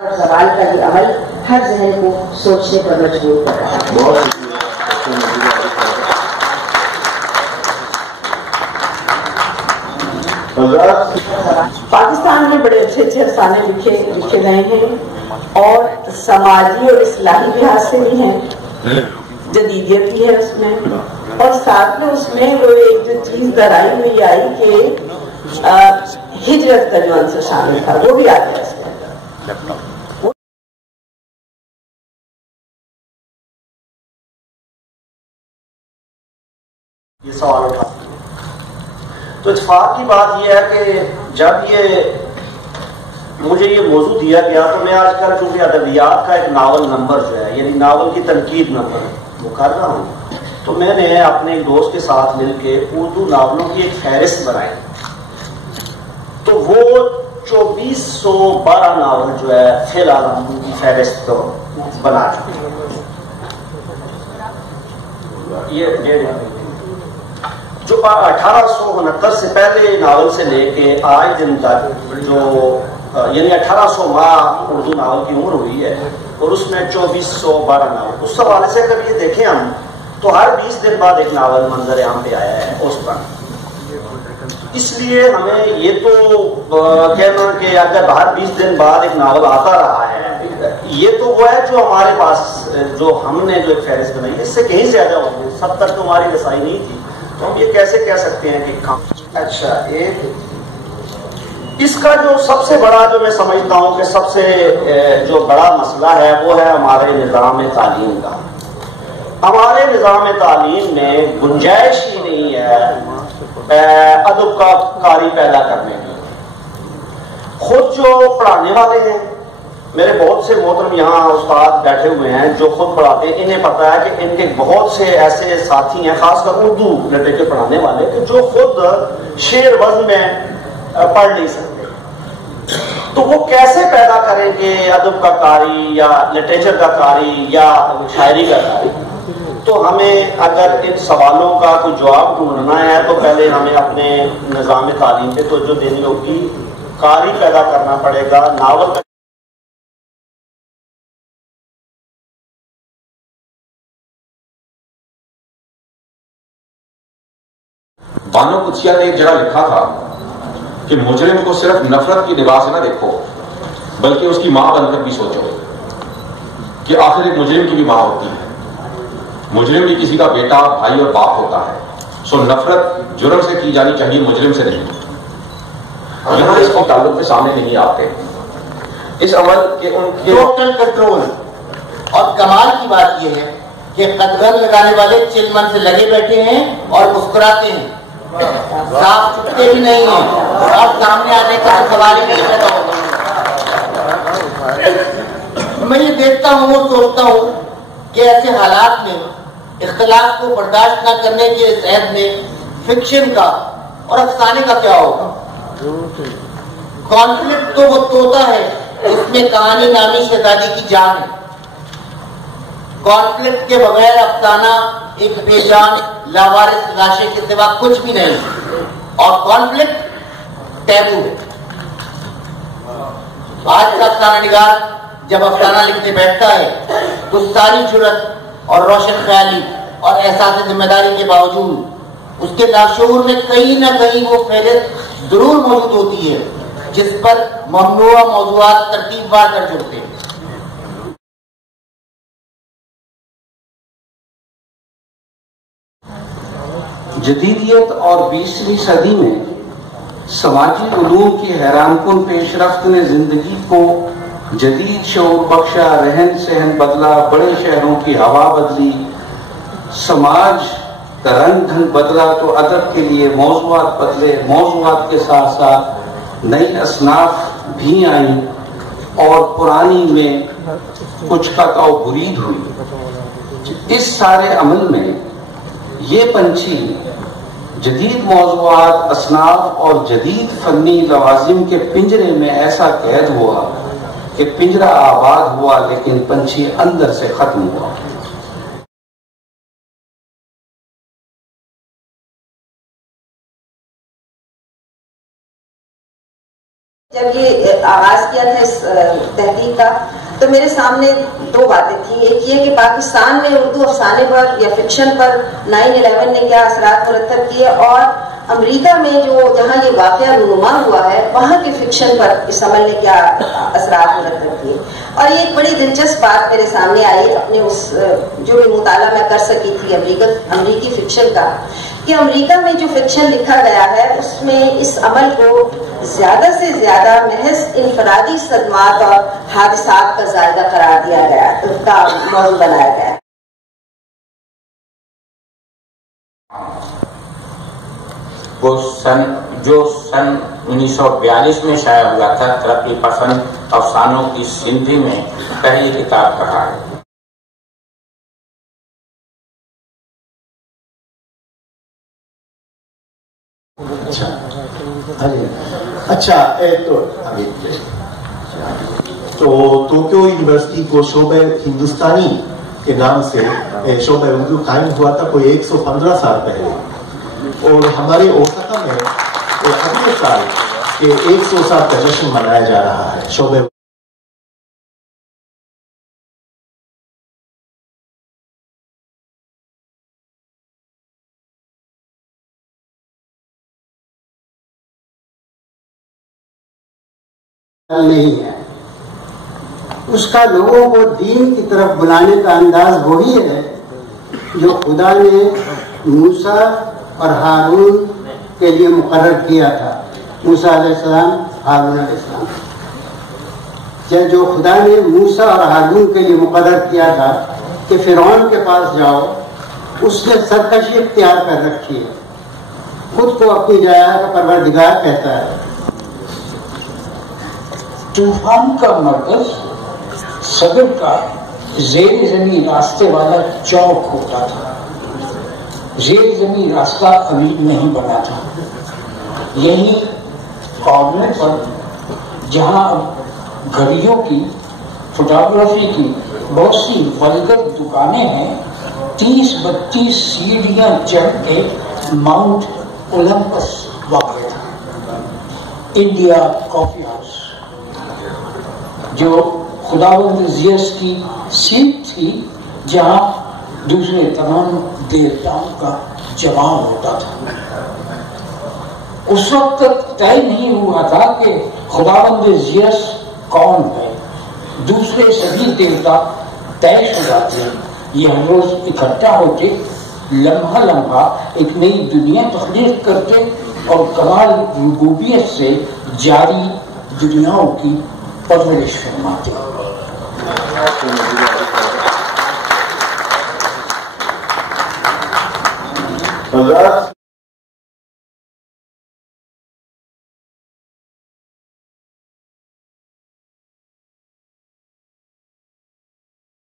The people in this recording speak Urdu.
اور سوال کا یہ عمل ہر ذہن کو سوچنے پر مجبور کر رہا ہے. پاکستان میں بڑے اچھے اچھے افسانے لکھے گئے ہیں اور سماجی اور اصلاحی لحاظ سے بھی ہیں، جدیدیت بھی ہے اس میں، اور ساتھ میں اس میں وہ ایک جو چیز درائی ہوئی آئی کہ ہجرت کا جو عنصر شامل تھا وہ بھی آ گیا اس میں. یہ سوال اٹھا تو اتفاق کی بات یہ ہے کہ جب مجھے یہ موضوع دیا گیا تو میں آج کل چونکہ ادبیات کا ایک ناول نمبر جو ہے یعنی ناول کی تنقید نمبر وہ کر رہا ہوں، تو میں نے اپنے ایک دوست کے ساتھ مل کے اردو ناولوں کی ایک فہرست بنائی. تو وہ 2412 ناول جو ہے فی الحال ہم کی فہرست تو بنا چکے ہیں. یہ جو 1869 سے پہلے ناول سے لے کے آج دن تک جو یعنی 1800 ماہ اردو ناول کی عمر ہوئی ہے اور اس میں 2412 ناول. اس حوالے سے اگر یہ دیکھیں ہم تو ہر 20 دن بعد ایک ناول منظر عام پہ آیا ہے اس پر. اس لیے ہمیں یہ تو کہنا کہ اگر ہر 20 دن بعد ایک ناول آتا رہا ہے یہ تو وہ ہے جو ہمارے پاس جو ہم نے جو ایک فہرست بنائی ہے اس سے کہیں زیادہ ہوگی. 70 تو ہماری رسائی نہیں تھی، تو ہم یہ کیسے کہہ سکتے ہیں کہ اچھا ایک اس کا جو سب سے بڑا جو میں سمجھتا ہوں کہ سب سے جو بڑا مسئلہ ہے وہ ہے ہمارے نظام تعلیم کا. ہمارے نظام تعلیم میں گنجائش ہی نہیں ہے ادب کا کاری پیدا کرنے کی. خود جو پڑھانے والے ہیں، میرے بہت سے محترم یہاں استاد بیٹھے ہوئے ہیں جو خود پڑھاتے ہیں، انہیں پتا ہے کہ ان کے بہت سے ایسے ساتھی ہیں خاص کر اردو لٹریچر پڑھانے والے کہ جو خود شعر وزن میں پڑھ نہیں سکتے. تو وہ کیسے پیدا کریں گے ادب کا قاری یا لٹریچر کا قاری یا شاعری کا قاری؟ تو ہمیں اگر ان سوالوں کا کوئی جواب ڈھونڈنا ہے تو پہلے ہمیں اپنے نظام تعلیم پہ توجہ دینی ہوگی، قاری پیدا کرنا پڑے گا. ناول بانو قدسیہ نے ایک جگہ لکھا تھا کہ مجرم کو صرف نفرت کی نگاہ سے نہ دیکھو بلکہ اس کی ماں بن کر بھی سوچو کہ آخر ایک مجرم کی بھی ماں ہوتی ہے. مجرم بھی کسی کا بیٹا، بھائی اور باپ ہوتا ہے. سو نفرت جرم سے کی جانی چاہیے، مجرم سے نہیں. یہاں اس کے تعلق میں سامنے نہیں آتے اس عمل کے ان کے ٹوٹل کنٹرول. اور کمال کی بات یہ ہے کہ قدغن لگانے والے چلمن سے لگے بیٹھے ہیں اور مسکراتے ہیں، صاف چپتے بھی نہیں ہیں اور سامنے آنے کا سوال ہی نہیں پیدا ہوگا. میں یہ دیکھتا ہوں اور سوچتا ہوں کہ ایسے حالات میں اختلاف کو برداشت نہ کرنے کے عہد میں فکشن کا اور افسانے کا کیا ہوگا؟ کانفلکٹ تو وہ طوطا ہے اس میں کہانی نامی شہزادی کی جان ہے. کانفلکٹ کے بغیر افسانہ ایک بے جان لاوارث لاشے کے سوا کچھ بھی نہیں، اور کانفلکٹ ٹیبو ہے. آج کا افسانہ نگار جب افسانہ لکھنے بیٹھتا ہے تو ساری جرت اور روشن خیالی اور احساس ذمہ داری کے باوجود اس کے لاشعور میں کہیں نہ کہیں وہ فہرست ضرور موجود ہوتی ہے جس پر ممنوعہ موضوعات ترتیب وار درج ہوتے ہیں. جدیدیت اور 20ویں صدی میں سماجی علوم کی حیران کن پیش رفت نے زندگی کو جدید شعور بخشا، رہن سہن بدلا، بڑے شہروں کی ہوا بدلی، سماج کا رنگ ڈھنگ بدلا تو ادب کے لیے موضوعات بدلے. موضوعات کے ساتھ ساتھ نئی اصناف بھی آئیں اور پرانی میں کچھ کا برید ہوئی. اس سارے عمل میں یہ پنچھی جدید موضوعات، اصناف اور جدید فنی لوازم کے پنجرے میں ایسا قید ہوا کہ پنجرہ آباد ہوا لیکن پنچھی اندر سے ختم ہوا. جب یہ آغاز کیا تھا اس تحقیق کا تو میرے سامنے دو باتیں تھیں. ایک یہ کہ پاکستان میں اردو افسانے پر یا فکشن پر 9/11 نے کیا اثرات مرتب کیے، اور امریکہ میں جہاں یہ واقعہ رونما ہوا ہے وہاں کے فکشن پر اس عمل نے کیا اثرات مرتب کیے. اور یہ ایک بڑی دلچسپ بات میرے سامنے آئی اپنے اس جو بھی مطالعہ میں کر سکی تھی امریکی فکشن کا، کہ امریکہ میں جو فکشن لکھا گیا ہے اس میں اس عمل کو زیادہ سے زیادہ محض انفرادی صدمات اور حادثات کا زائدہ قرار دیا گیا، اس کا موضوع بنایا گیا. وہ جو سن 1942 میں شائع ہوا تھا، ترقی پسند افسانوں کی صنفی میں پہلی کتاب رہا ہے. اچھا تو ٹوکیو یونیورسٹی کو شعبہ ہندوستانی کے نام سے شعبہ اردو قائم ہوا تھا کوئی 115 سال پہلے، اور ہمارے اوساکا میں اگلے سال 100 سال کا جشن منایا جا رہا ہے شعبہ. نہیں ہے اس کا لوگوں کو دین کی طرف بلانے کا انداز وہی ہے جو خدا نے موسیٰ اور ہارون کے لیے مقرر کیا تھا. موسیٰ علیہ السلام، ہارون علیہ السلام، جو خدا نے موسیٰ اور ہارون کے لیے مقرر کیا تھا کہ فرعون کے پاس جاؤ، اس نے سرکشی اختیار کر رکھی ہے، خود کو اپنی جائے کا پروردگار کہتا ہے. طوفان کا مرکز صدر کا زیر زمین راستے والا چوک ہوتا تھا. زیر زمین راستہ ابھی نہیں بنا تھا. یہی کارنر پر جہاں گھڑیوں کی، فوٹوگرافی کی بہت سی ولگر دکانیں ہیں، 30-32 سیڑھیاں چڑھ کے ماؤنٹ اولمپس واقع تھا. انڈیا کافی ہاؤس جو خداوند زیوس کی سیٹ تھی، جہاں دوسرے تمام دیوتاؤں کا جمع ہوتا تھا. اس وقت تک طے نہیں ہوا تھا کہ خداوند زیوس کون ہے. دوسرے سبھی دیوتا طے شدہ تھے. یہ ہر روز اکٹھا ہوتے، لمحہ لمحہ ایک نئی دنیا تخلیق کرتے اور کمال ربوبیت سے جاری دنیاؤں کی پرورش فرماتے.